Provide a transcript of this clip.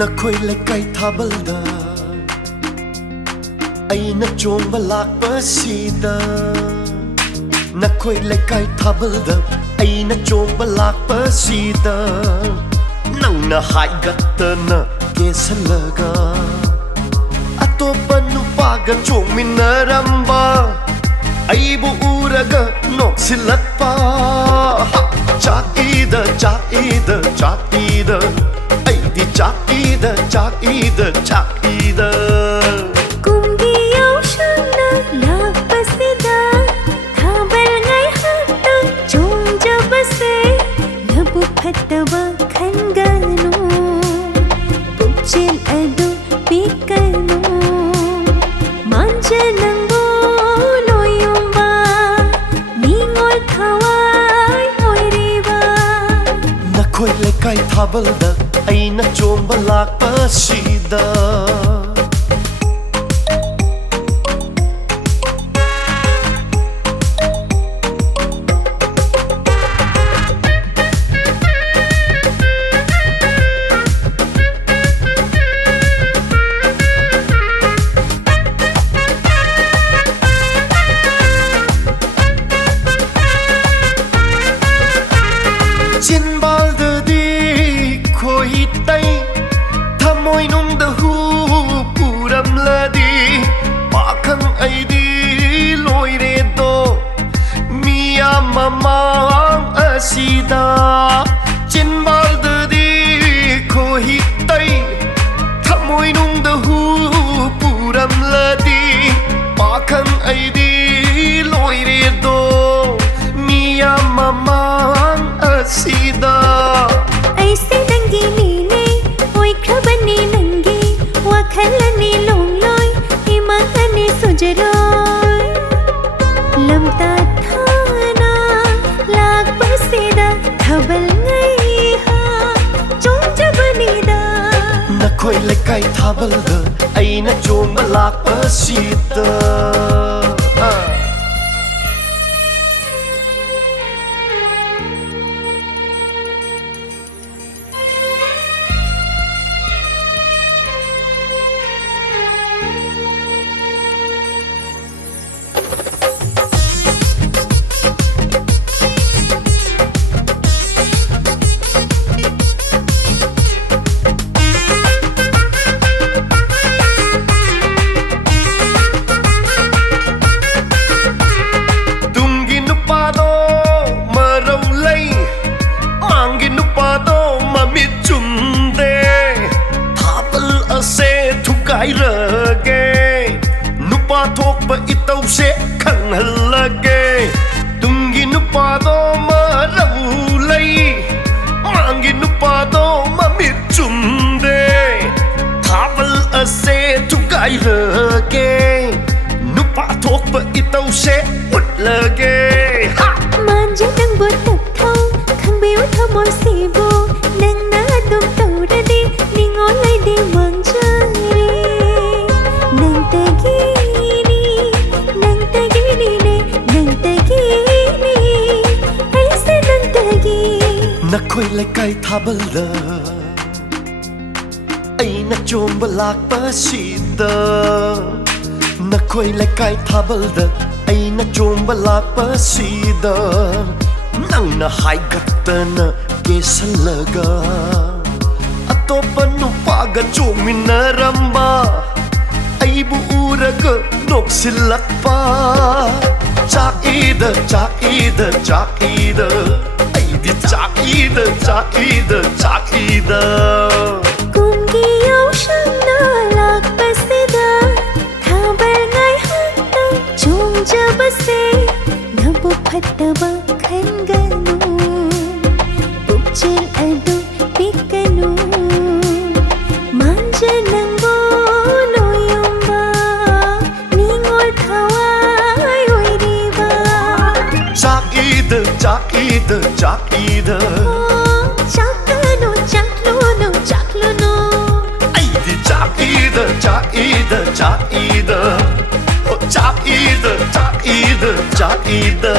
Nakhoi lekai thabalda aina chomba lakpa sida Nakhoi lekai thabalda aina chomba lakpa sida Nangna haigatana kesalaga Atopa nupaga chongminaramba Aibu uraga noksilakpa Chakida, chakida, chakida Aidi chakida, chakida, chakida Kumgi yaushanna lakpasida Thabal ngai hatta chonja base Labu phatava khanganu Puchil adu pikanu Manjanango loyumba Ningol thawai oiriba Nakhoi lekai thabalda aina chomba lakpa sida Chinbalda di khoi tay thamoi nung da hu puram la di pakhang ai di loi re do miya mamang asida Chinbalda di khoi tay thamoi nung da hu puram la di pakhang ai di loi re do miya mamang asida Aise nangi nile oi khabani nangi wakhalani longloi imahani sujaroy lamta thana lakpasida thabal ngai ha chonja banida Nakhoi lekai thabalda aina chomba lakpa sida Ai rage nupa thokpa itau se khang halage tungi nupa do marau lai mangi nupa do mamit chumde thabal ase thukai rage nupa thokpa itau se utlage manja nang bot tak thau khang biu thamoi sibo nang na dum tauradi ningol lai de manja Nakhoi lekai thabalda aina chomba lakpa sida Nakhoi lekai thabalda aina chomba lakpa sida Nangna haigatana kesalaga Atopa nupaga chongminaramba Aibu uraga noksilakpa Chakida, chakida, chakida Aidi chakida, chakida, chakida Kumgi yaushanna lakpasida Thabal ngai hatta chonja base Labu phatava khanganu Puchil adu pikanu Manjanango loyumba Ningol thawai oiriba Chakida, chakida, chakida Chakano, chaklono, chaklono Aidi chakida, chakida, chakida Oh chakida, chakida, chakida